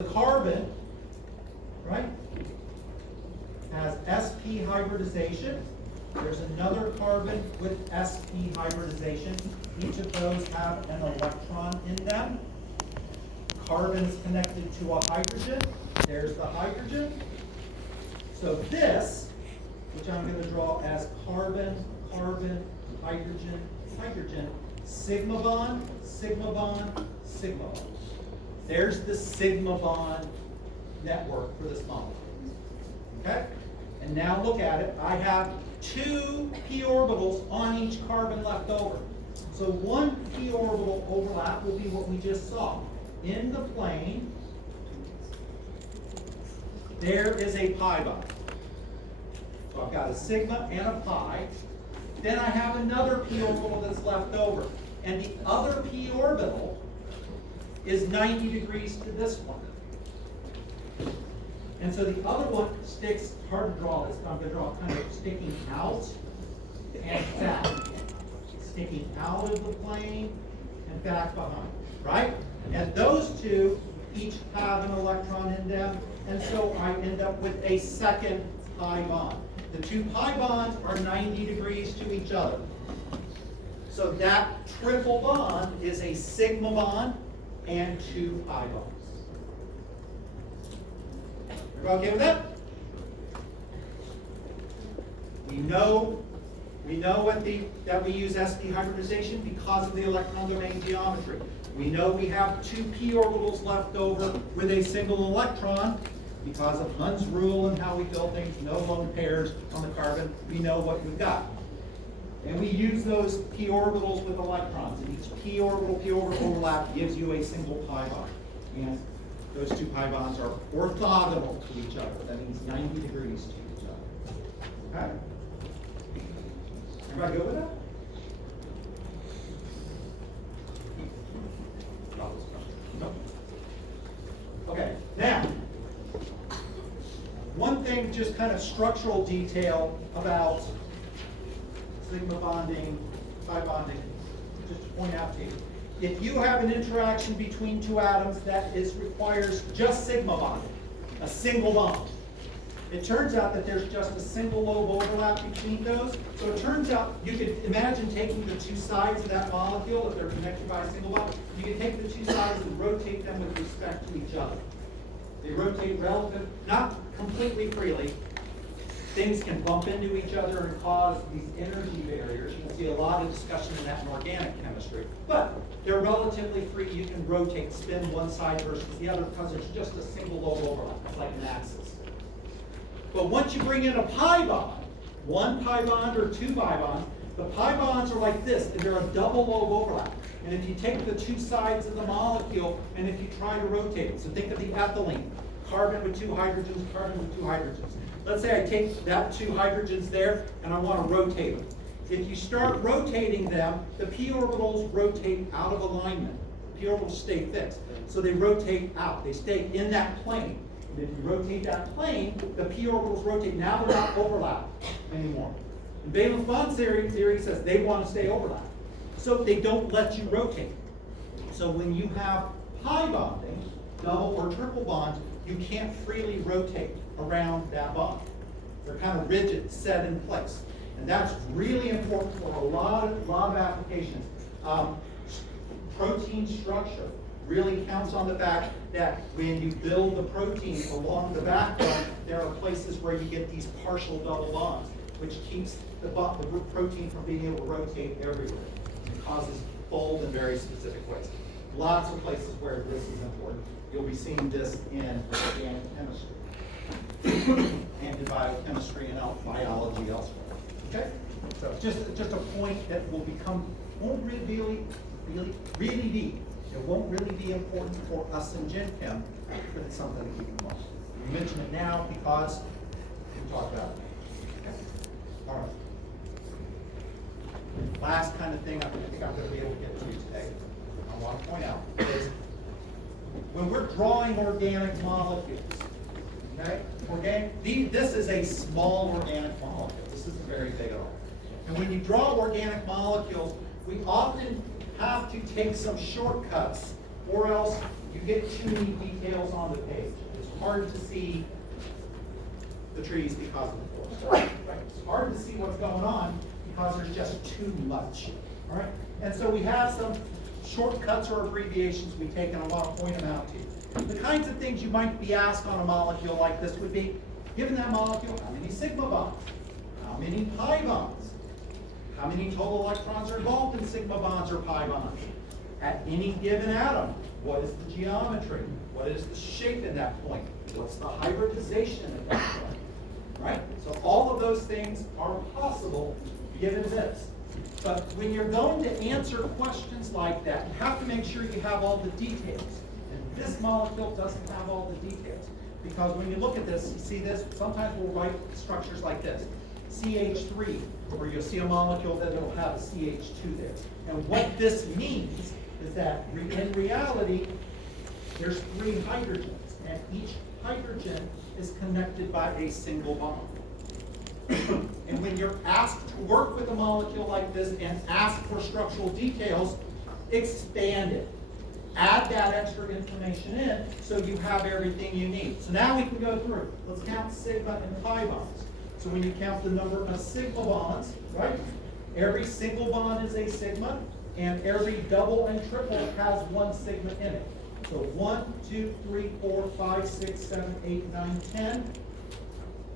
The carbon, right, has sp hybridization. There's another carbon with sp hybridization. Each of those have an electron in them. Carbon is connected to a hydrogen. There's the hydrogen. So this, which I'm going to draw as carbon, carbon, hydrogen, hydrogen, sigma bond, sigma bond, sigma bond. There's the sigma bond network for this molecule. Okay? And now look at it. I have two p orbitals on each carbon left over. So one p orbital overlap will be what we just saw. In the plane, there is a pi bond. So I've got a sigma and a pi. Then I have another p orbital that's left over. And the other p orbital is 90 degrees to this one. And so the other one sticks, hard to draw this, I'm going to draw kind of sticking out and back. Sticking out of the plane and back behind, right? And those two each have an electron in them, and so I end up with a second pi bond. The two pi bonds are 90 degrees to each other. So that triple bond is a sigma bond and two pi bonds. Everybody okay with that? We know that we use sp hybridization because of the electron domain geometry. We know we have two p orbitals left over with a single electron because of Hund's rule and how we build things, no lone pairs on the carbon. We know what we've got. And we use those p orbitals with electrons. And each p orbital overlap gives you a single pi bond. And those two pi bonds are orthogonal to each other. That means 90 degrees to each other. Okay? Everybody go with that? No. Okay, now, one thing, just kind of structural detail about sigma bonding, pi bonding, just to point out to you. If you have an interaction between two atoms that requires just sigma bonding, a single bond, it turns out that there's just a single lobe overlap between those. So it turns out you could imagine taking the two sides of that molecule, if they're connected by a single bond, you can take the two sides and rotate them with respect to each other. They rotate relative, not completely freely. Things can bump into each other and cause these energy barriers. You can see a lot of discussion in that in organic chemistry. But they're relatively free. You can rotate, spin one side versus the other because there's just a single lobe overlap. It's like an axis. But once you bring in a pi bond, one pi bond or two pi bonds, the pi bonds are like this, and they're a double lobe overlap. And if you take the two sides of the molecule, and if you try to rotate it, so think of the ethylene, carbon with two hydrogens, carbon with two hydrogens. Let's say I take that two hydrogens there, and I want to rotate them. If you start rotating them, the p orbitals rotate out of alignment. The p orbitals stay fixed. So they rotate out. They stay in that plane. And if you rotate that plane, the p orbitals rotate. Now they're not overlapped anymore. And Valence-Bond theory says they want to stay overlapped. So they don't let you rotate. So when you have pi bonding, double or triple bonds, you can't freely rotate around that bond. They're kind of rigid, set in place. And that's really important for a lot of applications. Protein structure really counts on the fact that when you build the protein along the backbone, there are places where you get these partial double bonds, which keeps the protein from being able to rotate everywhere. It causes fold in very specific ways. Lots of places where this is important. You'll be seeing this in organic chemistry and in biochemistry and biology elsewhere. Okay? So just a point that won't really be. It won't really be important for us in Gen Chem, but it's something to keep in mind. We mention it now because we talked about it. Okay. All right. Last kind of thing I think I'm going to be able to get to today, I want to point out is when we're drawing organic molecules, okay? This is a small organic molecule. This isn't very big at all. And when you draw organic molecules, we often have to take some shortcuts, or else you get too many details on the page. It's hard to see the trees because of the forest. Right? It's hard to see what's going on because there's just too much. All right? And so we have some shortcuts or abbreviations we take, and I want to point them out to you. The kinds of things you might be asked on a molecule like this would be, given that molecule, how many sigma bonds? How many pi bonds? How many total electrons are involved in sigma bonds or pi bonds? At any given atom, what is the geometry? What is the shape at that point? What's the hybridization at that point? Right? So all of those things are possible given this. But when you're going to answer questions like that, you have to make sure you have all the details. And this molecule doesn't have all the details. Because when you look at this, you see this, sometimes we'll write structures like this. CH3, or you'll see a molecule that will have a CH2 there. And what this means is that in reality, there's 3 hydrogens, and each hydrogen is connected by a single bond. And when you're asked to work with a molecule like this and ask for structural details, expand it. Add that extra information in so you have everything you need. So now we can go through. Let's count sigma and pi bonds. So when you count the number of sigma bonds, right? Every single bond is a sigma, and every double and triple has 1 sigma in it. So 1, 2, 3, 4, 5, 6, 7, 8, 9, 10.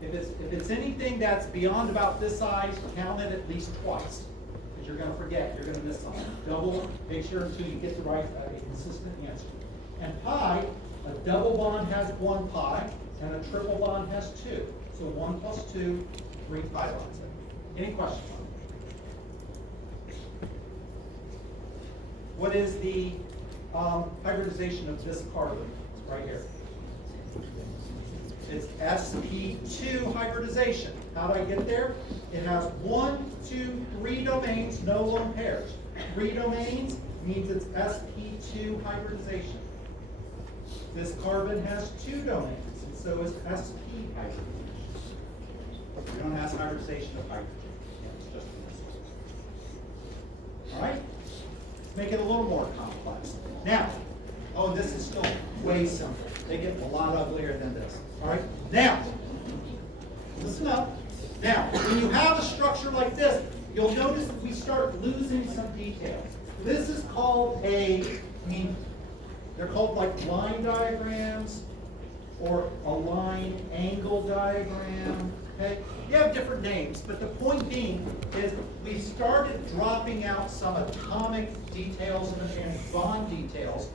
If it's anything that's beyond about this size, count it at least twice. Because you're going to forget, you're going to miss something. Double, make sure until you get the right, a consistent answer. And pi, a double bond has 1 pi, and a triple bond has 2. So 1 plus 2, 3 pi bonds. Any questions? What is the hybridization of this carbon? It's right here. It's sp2 hybridization. How do I get there? It has 1, 2, 3 domains, no lone pairs. 3 domains means it's sp2 hybridization. This carbon has 2 domains, and so is sp hybridization. We don't have hybridization of hydrogen. It's just this. All right? Let's make it a little more complex. Now, oh, this is still way simpler. They get a lot uglier than this. All right? Now, listen up. Now, when you have a structure like this, you'll notice that we start losing some details. This is called they're called like line diagrams or a line angle diagram. Okay? You have different names, but the point being is we started dropping out some atomic details and bond details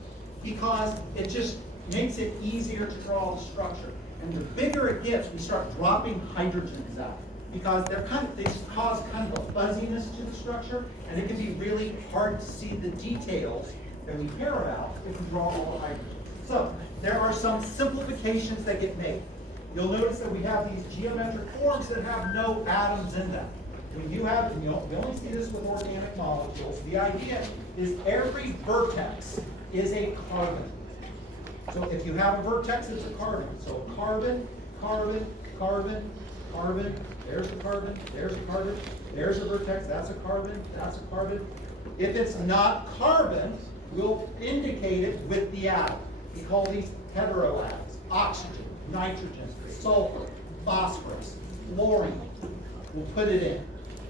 because it just makes it easier to draw the structure. And the bigger it gets, we start dropping hydrogens out because they just cause kind of a fuzziness to the structure, and it can be really hard to see the details that we care about if we draw all the hydrogens. So there are some simplifications that get made. You'll notice that we have these geometric forms that have no atoms in them. When you have, we only see this with organic molecules. The idea is every vertex is a carbon. So if you have a vertex, it's a carbon. So carbon, carbon, carbon, carbon, there's a carbon, there's a carbon, there's a vertex, that's a carbon, that's a carbon. If it's not carbon, we'll indicate it with the atom. We call these heteroatoms: oxygen, nitrogen, sulfur, phosphorus, fluorine. We'll put it in.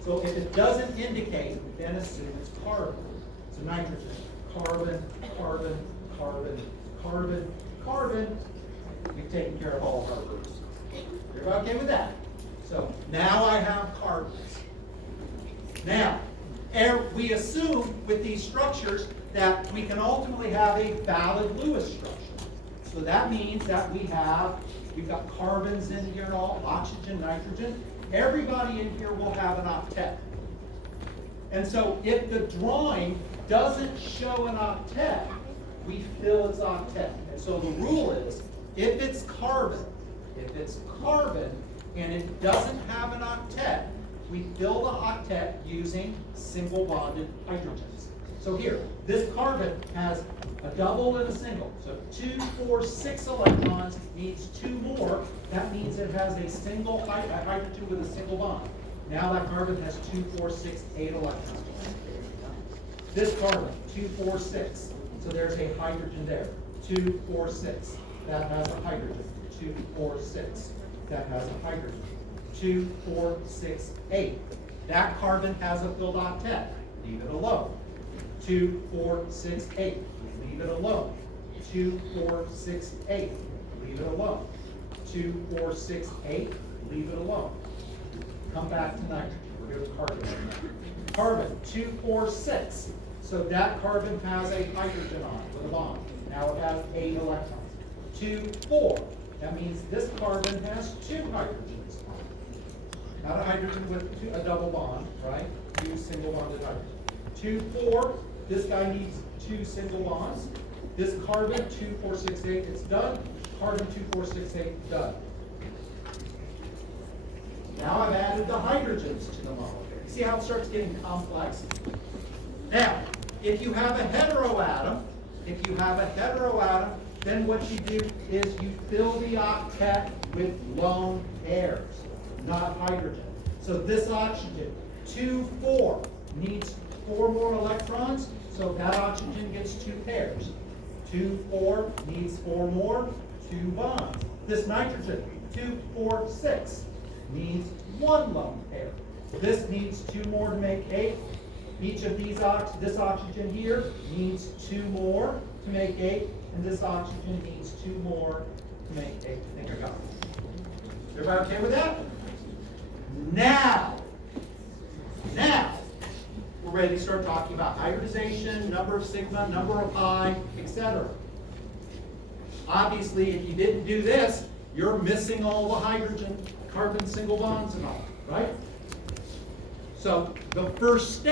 So if it doesn't indicate, then assume it's carbon. So nitrogen, carbon, carbon, carbon, carbon, carbon. We've taken care of all of our groups. You're okay with that? So now I have carbons. Now, we assume with these structures that we can ultimately have a valid Lewis structure. So that means that we've got carbons in here, all oxygen, nitrogen. Everybody in here will have an octet. And so if the drawing doesn't show an octet, we fill its octet. And so the rule is, if it's carbon and it doesn't have an octet, we fill the octet using single bonded hydrogens. So here, this carbon has a double and a single. So 2, 4, 6 electrons needs 2 more. That means it has a single hydrogen with a single bond. Now that carbon has 2, 4, 6, 8 electrons. This carbon, 2, 4, 6. So there's a hydrogen there. 2, 4, 6. That has a hydrogen. 2, 4, 6. That has a hydrogen. 2, 4, 6, 8. That carbon has a filled octet. Leave it alone. 2, 4, 6, 8. Leave it alone. 2, 4, 6, 8. Leave it alone. 2, 4, 6, 8. Leave it alone. Come back to nitrogen. We're going to carbon right now. Carbon, 2, 4, 6. So that carbon has a hydrogen on it with a bond. Now it has 8 electrons. 2, 4. That means this carbon has 2 hydrogens on it. Not a hydrogen with a double bond, right? 2 single bonded hydrogens. 2, 4. This guy needs 2 single bonds. This carbon, 2, 4, 6, 8, it's done. Carbon 2, 4, 6, 8, done. Now I've added the hydrogens to the molecule. See how it starts getting complex? Now, if you have a heteroatom, then what you do is you fill the octet with lone pairs, not hydrogen. So this oxygen, 2, 4, needs 4 more electrons, so that oxygen gets 2 pairs. 2, 4 needs 4 more, 2 bonds. This nitrogen, 2, 4, 6, needs 1 lone pair. This needs 2 more to make 8. Each of these, this oxygen here needs 2 more to make 8, and this oxygen needs 2 more to make 8. I think I got it. Everybody okay with that? Now, we're ready to start talking about hybridization, number of sigma, number of pi, etc. Obviously, if you didn't do this, you're missing all the hydrogen, carbon single bonds and all, right? So the first step